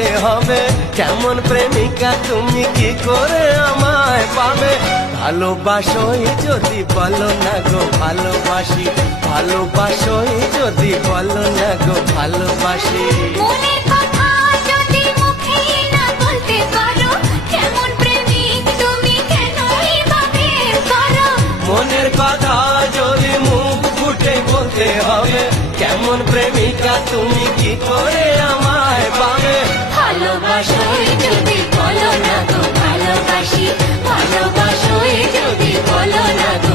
বলতে হবে কেমন প্রেমিকা তুমি কি করে আমায় পাবে। ভালোবাসোই যদি বলো না গো ভালোবাসি, ভালোবাসোই যদি বলো না গো ভালোবাসি। মনের কথা যদি মুখে না বলতে পারো, কেমন প্রেমিক তুমি কেনই বা বের করো। মনের কথা যদি মুখ ফুটে বলতে হবে কেমন প্রেমিকা তুমি কি করে আমায় পাবে। ভালোবাসোই যদি বলো না গো ভালোবাসি, ভালোবাসোই যদি বলো না গো